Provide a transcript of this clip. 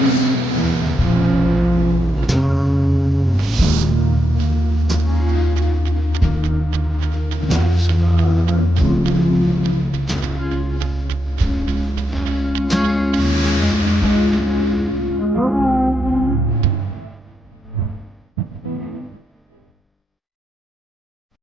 Música